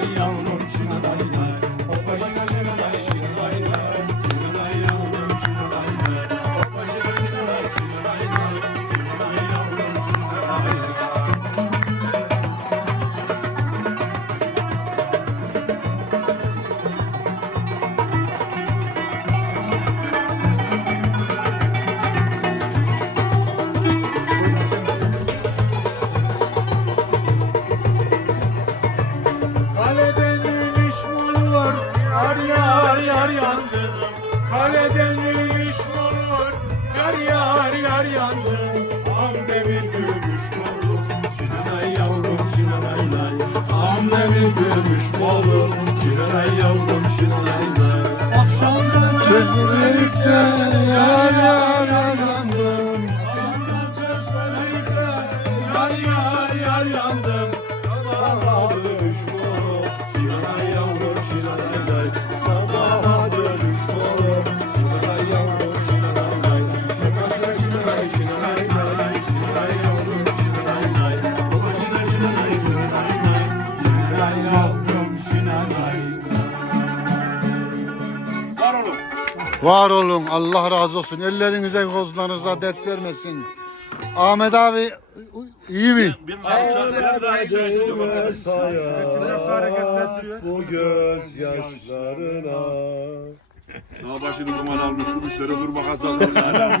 Yavrum yar yangınım Kaleden gülmüş olur Yar yar yar yangınım Amde bir gülmüş olur Şinanay yavrum şinanay lay Amde bir gülmüş olur Şinanay yavrum şinanay lay Akşamdan çözülürükte Yar yar yar yandım. Akşamdan çözülürükte Yar yar yar yandım. Var olun Allah razı olsun ellerinize kozlarınıza dert vermesin Ahmet abi iyi mi? Bir daha çay. Bu göz yaşlarına Daha başını duman almış, bu işlere durma kazanlar.